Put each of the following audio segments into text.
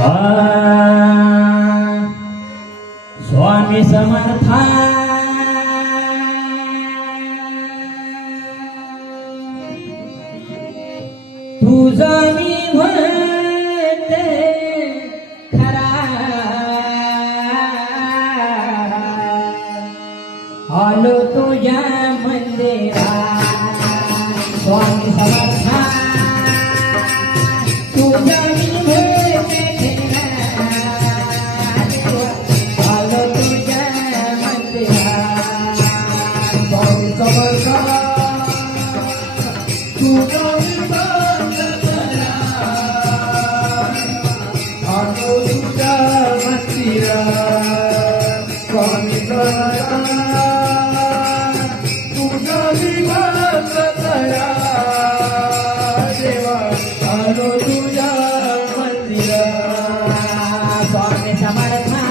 आ, स्वामी समर्था तुझा मी म्हणते खरा आलो तुझ्या मंदिरात स्वामी समर्था तुझा मी म्हणते खरा आलो तुझ्या मंदिरात स्वामी समर्था तुझा स्वामी समर्था तुझा विभाग करा देवा आलो तुझ्या मंदिरात स्वामी समर्था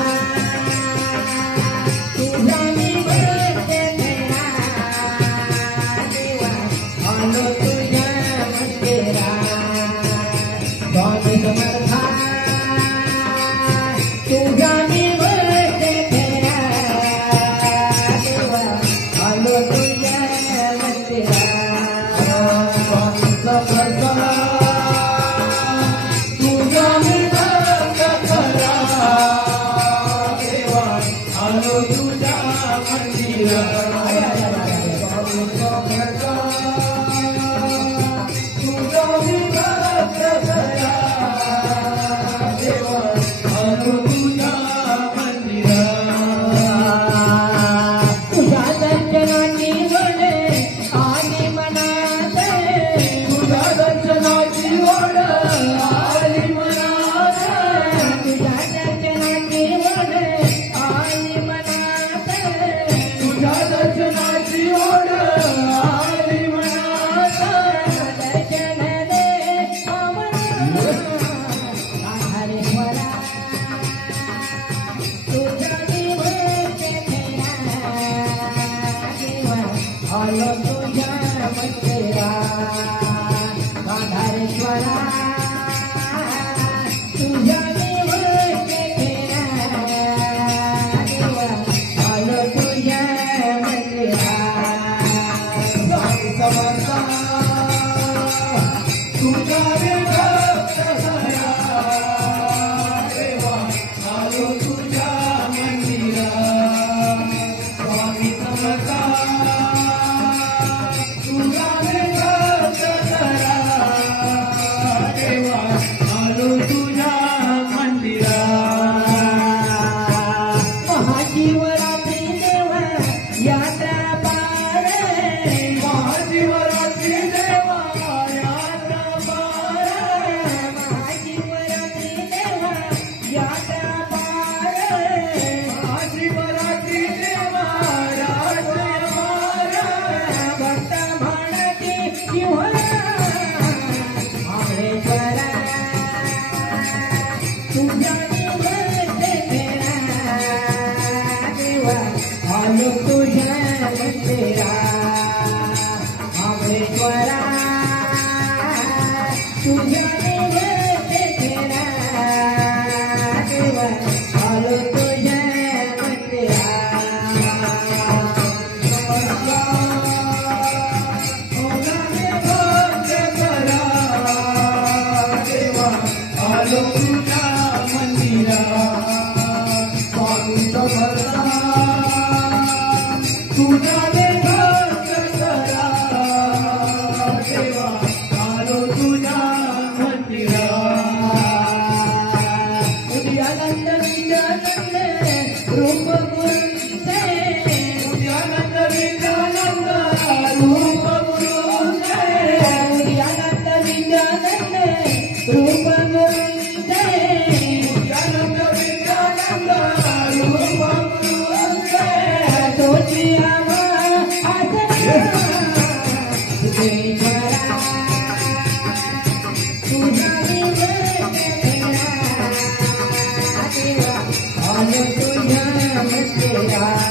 तुझा विभाग करा देवा आलो तुझ्या मंदिरात स्वामी समर्था तुझा आलो तुझ्या मंदिरात गांधारेश्वरा तुझ्या आलो तुझ्या मंदिरात स्वामी समर्था तुझा देवा आलो तुझ्या मंदिरात स्वामी समर्था आलो तुझ्या मंदिरात महाबळेश्वरा तुझ्या आलो तुझ्या मंदिरात आलो तुझ्या मंदिरात स्वामी समर्था तुझा देवाच करा देवा आलो तुझ्या मंदिरात उद्यानंद विद्यानंद रूप गुरुंचे उद्यानंद विद्यानंद रूप गुरुंचे उद्यानंद विद्यानंद रूप गुरुंचे उद्यानंद विद्यानंद रूप गुरुंचे तुझी आलो तुझ्या मंदिरात